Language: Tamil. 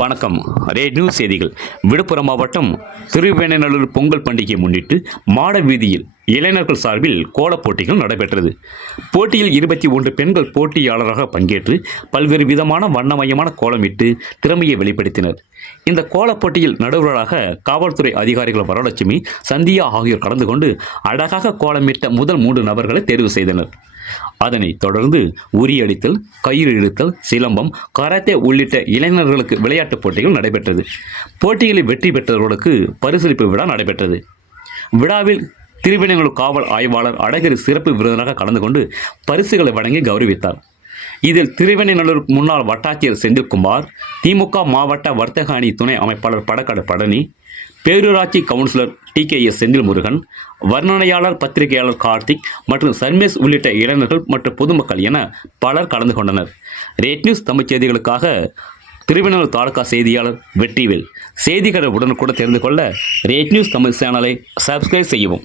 வணக்கம். ரேட் நியூஸ் செய்திகள். விழுப்புரம் மாவட்டம் திருவேணநல்லூர் பொங்கல் பண்டிகையை முன்னிட்டு மாட வீதியில் இளைஞர்கள் சார்பில் கோலப் போட்டிகள் நடைபெற்றது. போட்டியில் 21 பெண்கள் போட்டியாளராக பங்கேற்று பல்வேறு விதமான வண்ணமயமான கோலமிட்டு திறமையை வெளிப்படுத்தினர். இந்த கோலப் போட்டியில் நடுவர்களாக காவல்துறை அதிகாரிகள் வரலட்சுமி, சந்தியா ஆகியோர் கலந்து கொண்டு அழகாக கோலமிட்ட முதல் 3 நபர்களை தேர்வு செய்தனர். அதனைத் தொடர்ந்து உரியடித்தல், கயிறு இழுத்தல், சிலம்பம், கராத்தே உள்ளிட்ட இளைஞர்களுக்கு விளையாட்டுப் போட்டிகள் நடைபெற்றது. போட்டிகளில் வெற்றி பெற்றவர்களுக்கு பரிசளிப்பு விழா நடைபெற்றது. விழாவில் திருவேணநல்லூர் காவல் ஆய்வாளர் அழகிரி சிறப்பு விருந்தினராக கலந்து கொண்டு பரிசுகளை வழங்கி கௌரவித்தார். இதில் திருவேணநல்லூர் முன்னாள் வட்டாட்சியர் செந்தில்குமார், திமுக மாவட்ட வர்த்தக அணி துணை அமைப்பாளர் படக்காடு பழனி, பேரூராட்சி கவுன்சிலர் TKS செந்தில் முருகன், வர்ணனையாளர் பத்திரிகையாளர் கார்த்திக் மற்றும் சர்மேஷ் உள்ளிட்ட இளைஞர்கள் மற்றும் பொதுமக்கள் என பலர் கலந்து கொண்டனர். ரேட் நியூஸ் தமிழ் செய்திகளுக்காக திருவேணநல்லூர் தாலுகா செய்தியாளர் வெற்றிவேல். செய்திகளை உடனுக்குடன் தெரிந்து கொள்ள ரேட் நியூஸ் தமிழ் சேனலை சப்ஸ்கிரைப் செய்யவும்.